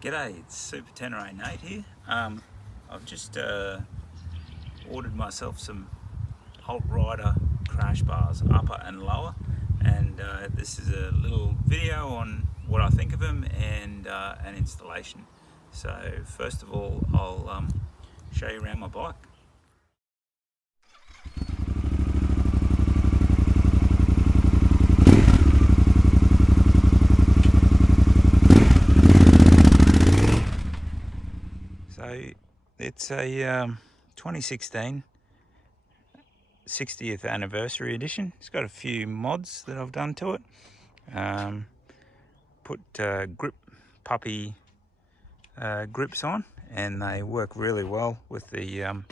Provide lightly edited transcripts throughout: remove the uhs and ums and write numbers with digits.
G'day, it's Super Tenere Nate here. I've just ordered myself some Altrider Crash Bars, upper and lower, and this is a little video on what I think of them and an installation. So first of all, I'll show you around my bike. So it's a 2016 60th anniversary edition. It's got a few mods that I've done to it. Put grip puppy grips on, and they work really well with the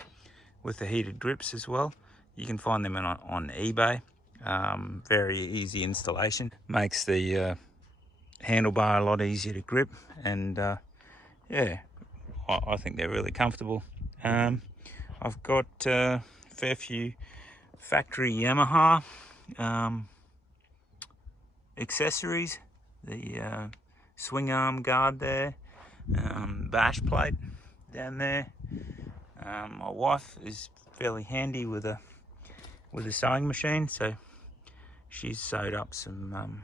heated grips as well. You can find them on eBay. Very easy installation. Makes the handlebar a lot easier to grip, and yeah, I think they're really comfortable. I've got a fair few factory Yamaha accessories, the swing arm guard there, bash plate down there. My wife is fairly handy with a sewing machine, so she's sewed up some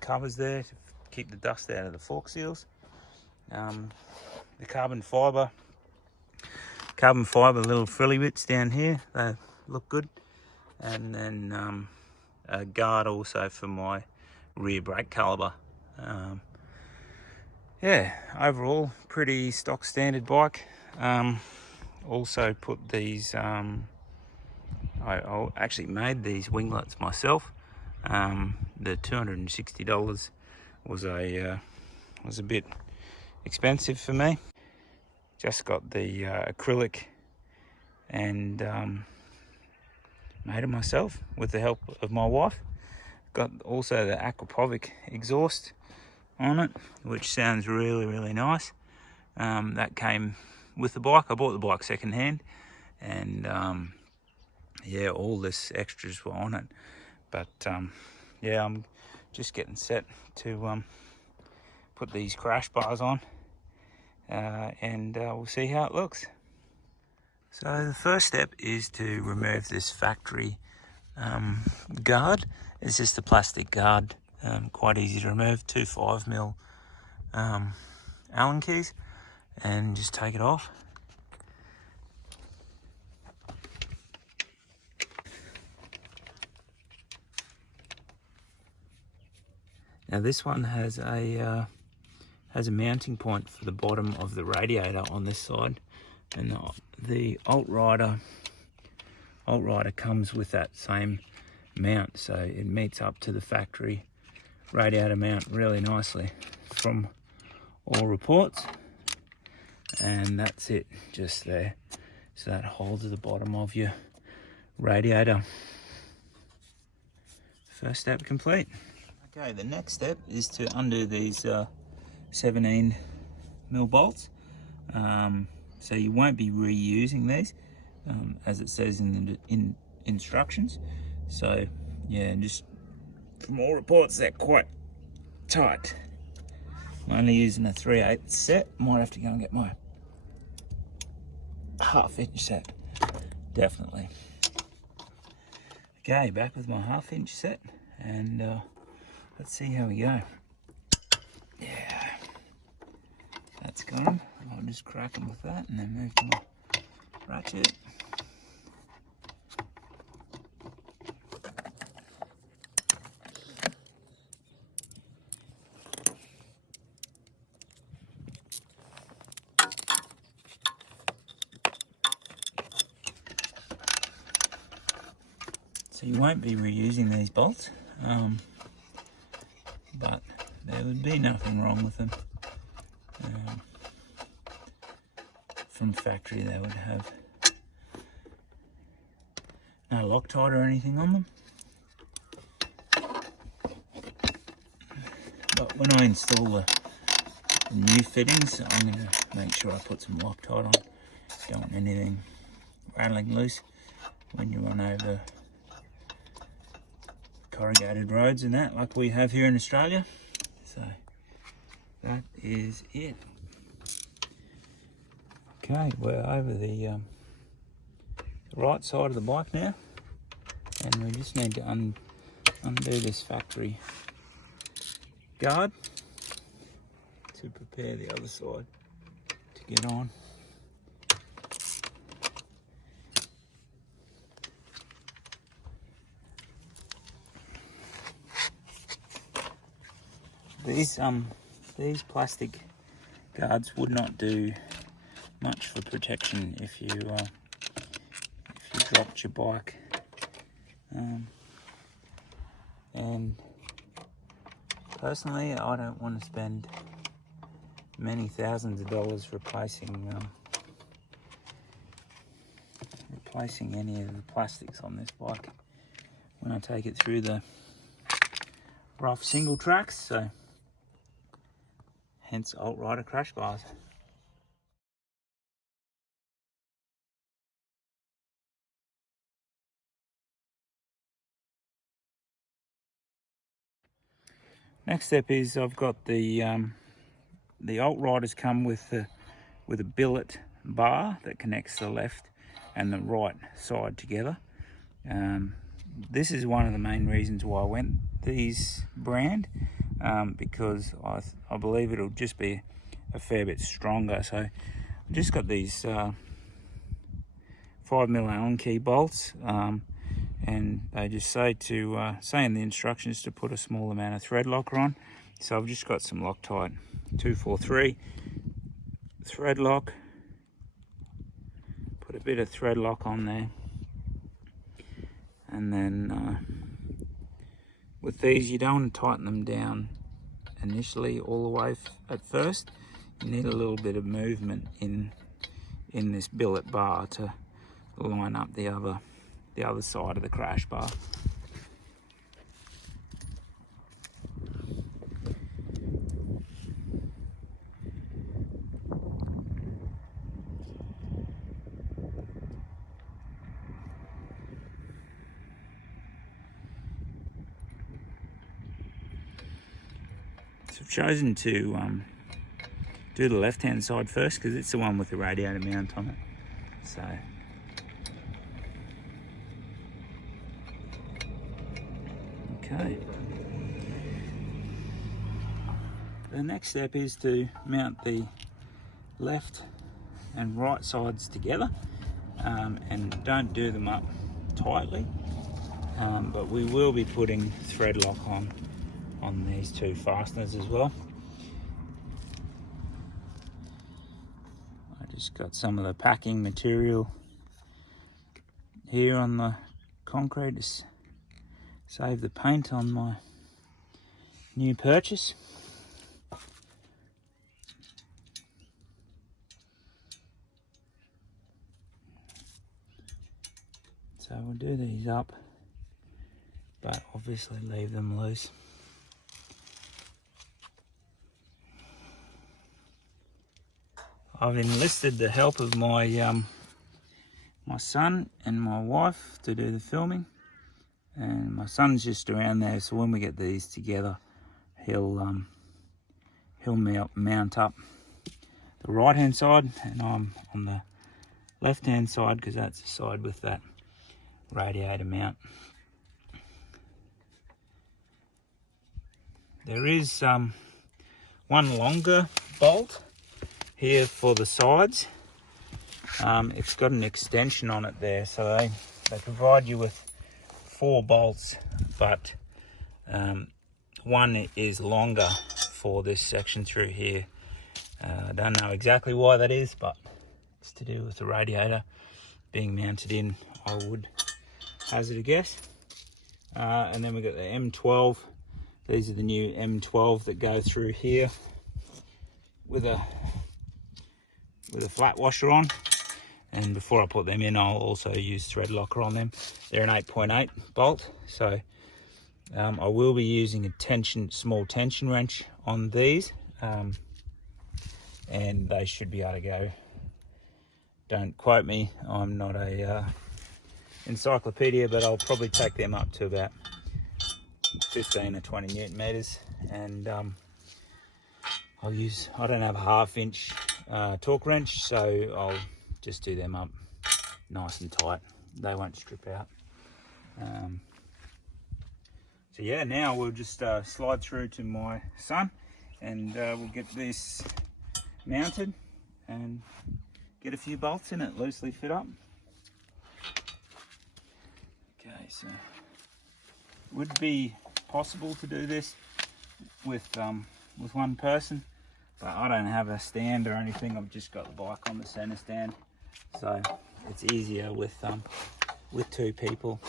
covers there to keep the dust out of the fork seals. The carbon fibre little frilly bits down here, they look good. And then a guard also for my rear brake caliper. Yeah, overall pretty stock standard bike. Also put these, I actually made these winglets myself. The $260 was a bit expensive for me. Just got the acrylic and made it myself with the help of my wife. Got also the Aquapovic exhaust on it, which sounds really nice. That came with the bike. I bought the bike second hand, and yeah, all this extras were on it. But yeah, I'm just getting set to put these crash bars on, and we'll see how it looks. So the first step is to remove this factory guard. It's just a plastic guard, quite easy to remove, two 5mm Allen keys, and just take it off. Now this one has a mounting point for the bottom of the radiator on this side, and the Altrider comes with that same mount, so it meets up to the factory radiator mount really nicely from all reports. And that's it, just there. So that holds the bottom of your radiator. First step complete. Okay, the next step is to undo these 17mm bolts. So you won't be reusing these, as it says in the instructions. So yeah, just from all reports, they're quite tight. I'm only using a 3/8 set. Might have to go and get my 1/2 inch set, definitely. Okay, back with my 1/2 inch set, and let's see how we go. Yeah, that's gone. I'll just crack them with that and then move to my ratchet. So you won't be reusing these bolts, but there would be nothing wrong with them. From factory, they would have no Loctite or anything on them. But when I install the new fittings, I'm going to make sure I put some Loctite on. Don't want anything rattling loose when you run over corrugated roads and that, like we have here in Australia. So that is it. Okay, we're over the right side of the bike now, and we just need to undo this factory guard to prepare the other side to get on. These plastic guards would not do much for protection if you dropped your bike, and personally I don't want to spend many thousands of dollars replacing any of the plastics on this bike when I take it through the rough single tracks, so hence Altrider Crash Bars. Next step is I've got the Altriders come with a billet bar that connects the left and the right side together. This is one of the main reasons why I went these brand, because I believe it'll just be a fair bit stronger. So I've just got these 5mm Allen key bolts, and they just say in the instructions to put a small amount of thread locker on. So I've just got some Loctite 243 thread lock, put a bit of thread lock on there, and then with these you don't want to tighten them down initially all the way at first. You need a little bit of movement in this billet bar to line up the other side of the crash bar. So I've chosen to do the left hand side first because it's the one with the radiator mount on it. So okay. The next step is to mount the left and right sides together, and don't do them up tightly, but we will be putting thread lock on these two fasteners as well. I just got some of the packing material here on the concrete to save the paint on my new purchase. So we'll do these up, but obviously leave them loose. I've enlisted the help of my my son and my wife to do the filming, and my son's just around there, so when we get these together he'll mount up the right hand side, and I'm on the left hand side because that's the side with that radiator mount. There is one longer bolt here for the sides. It's got an extension on it there, so they provide you with 4 bolts, but one is longer for this section through here. I don't know exactly why that is, but it's to do with the radiator being mounted in, I would hazard a guess. And then we've got the M12. These are the new M12 that go through here with a flat washer on, and before I put them in I'll also use thread locker on them. They're an 8.8 bolt, so I will be using a small tension wrench on these, and they should be able to go. Don't quote me, I'm not a encyclopedia, but I'll probably take them up to about 15 or 20 Newton meters, and I don't have a 1/2 inch torque wrench, so I'll just do them up nice and tight. They won't strip out. So yeah, now we'll just slide through to my son, and we'll get this mounted and get a few bolts in it, loosely fit up. Okay, so it would be possible to do this with one person, but I don't have a stand or anything. I've just got the bike on the center stand, so it's easier with 2 people.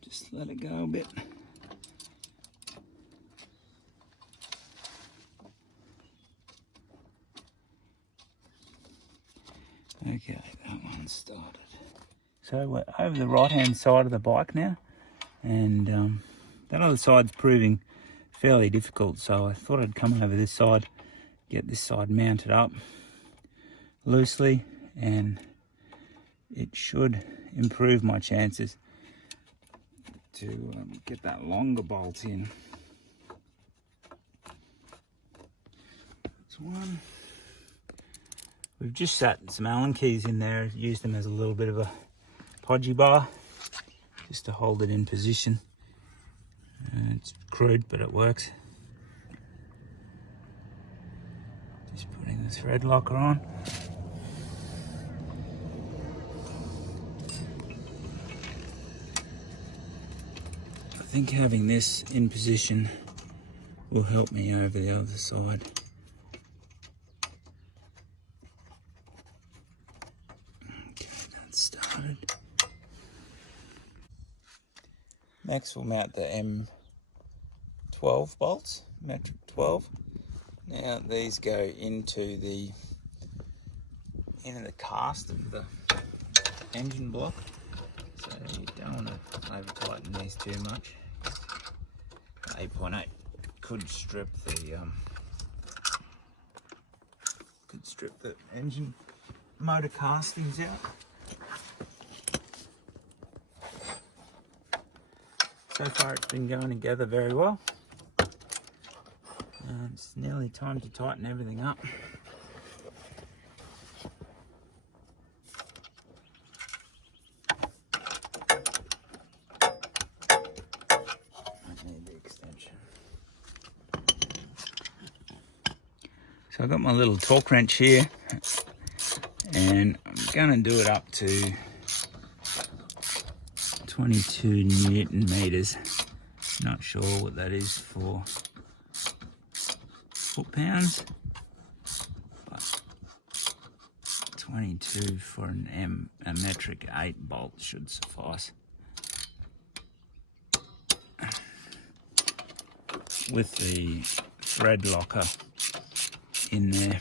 Just let it go a bit. Okay, that one started. So we're over the right-hand side of the bike now, and that other side's proving fairly difficult, so I thought I'd come over this side, get this side mounted up loosely, and it should improve my chances to get that longer bolt in. That's one. We've just sat some Allen keys in there, used them as a little bit of a podgy bar, just to hold it in position. It's crude, but it works. Just putting the thread locker on. I think having this in position will help me over the other side. Started. Next we'll mount the M12 bolts, metric 12. Now these go into the cast of the engine block, so you don't want to over tighten these too much. 8.8 could strip the engine motor castings out. So far it's been going together very well. It's nearly time to tighten everything up. I need the extension. So I've got my little torque wrench here, and I'm going to do it up to 22 Newton meters. Not sure what that is for foot-pounds, but 22 for a metric 8 bolt should suffice. With the thread locker in there.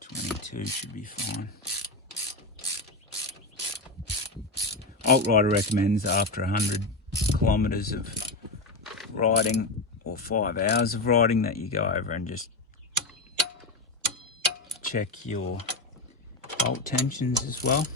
22 should be fine. Altrider recommends after 100 kilometres of riding, or 5 hours of riding, that you go over and just check your bolt tensions as well.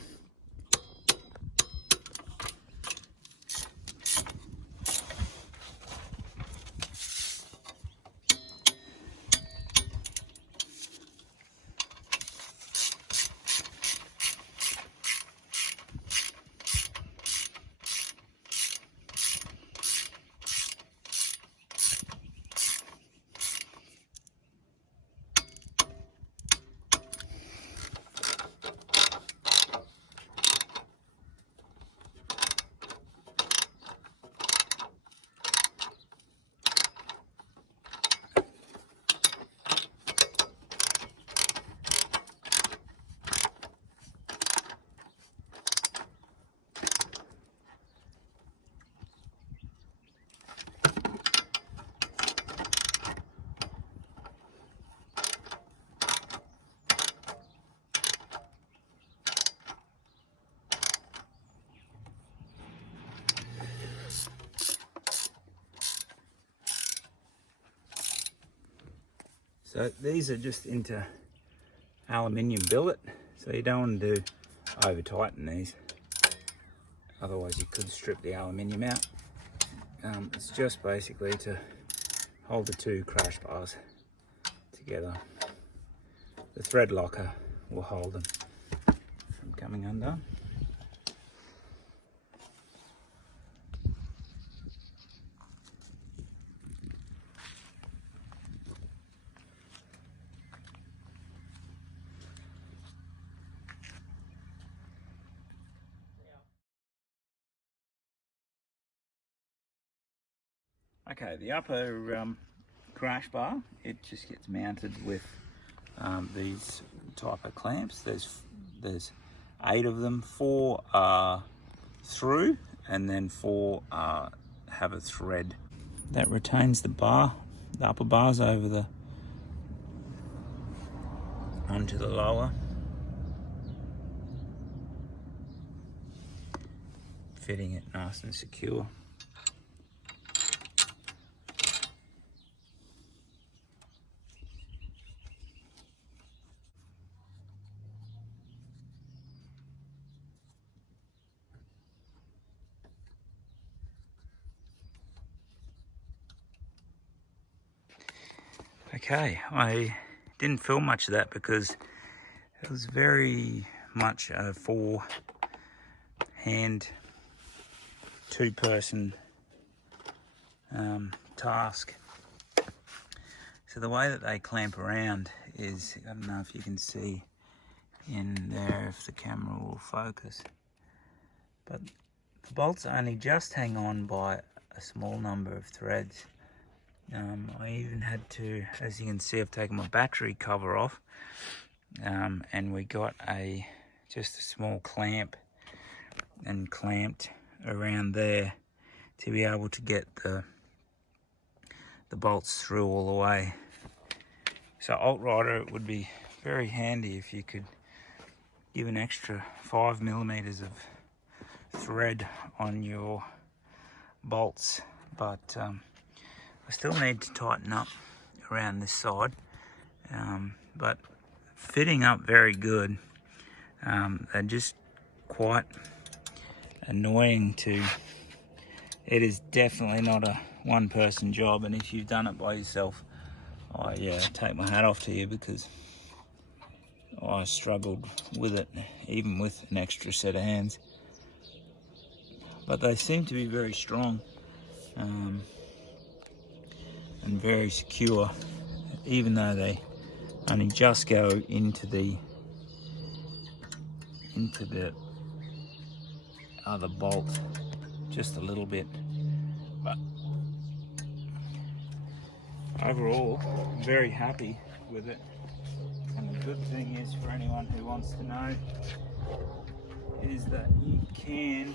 So these are just into aluminium billet, so you don't want to over tighten these, otherwise you could strip the aluminium out. It's just basically to hold the two crash bars together. The thread locker will hold them from coming undone. Okay, the upper crash bar, it just gets mounted with these type of clamps. There's 8 of them. 4 are through, and then 4 have a thread that retains the bar, the upper bars over onto the lower, fitting it nice and secure. Okay, I didn't film much of that because it was very much a 4-hand, 2-person task. So the way that they clamp around is, I don't know if you can see in there if the camera will focus, but the bolts only just hang on by a small number of threads. I even had to, as you can see, I've taken my battery cover off, and we got just a small clamp and clamped around there to be able to get the bolts through all the way. So Altrider, it would be very handy if you could give an extra 5mm of thread on your bolts, but I still need to tighten up around this side, but fitting up very good. They're just quite annoying to, it is definitely not a one-person job, and if you've done it by yourself, I take my hat off to you, because I struggled with it even with an extra set of hands. But they seem to be very strong and very secure, even though they only just go into the other bolt just a little bit. But overall, I'm very happy with it. And the good thing is, for anyone who wants to know, is that you can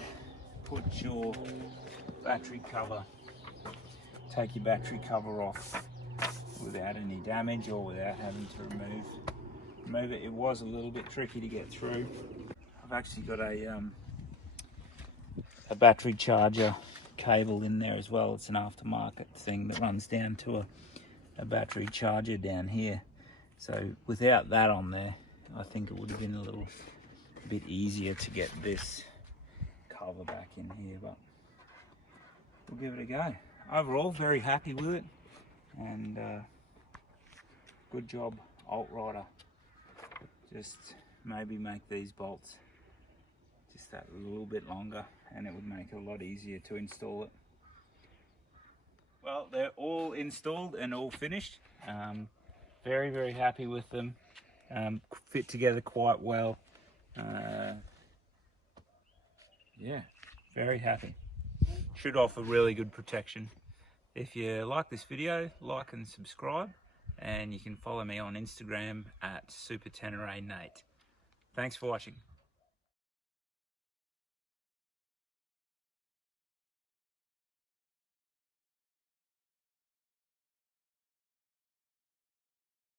put your battery cover, take your battery cover off without any damage or without having to remove it. It was a little bit tricky to get through. I've actually got a battery charger cable in there as well. It's an aftermarket thing that runs down to a battery charger down here. So without that on there, I think it would have been a bit easier to get this cover back in here, but we'll give it a go. Overall, very happy with it, and good job, Altrider. Just maybe make these bolts just that little bit longer, and it would make it a lot easier to install it. Well, they're all installed and all finished. Very, very happy with them. Fit together quite well. Yeah, very happy. Should offer really good protection. If you like this video, like and subscribe, and you can follow me on Instagram at SuperTenere Nate. Thanks for watching.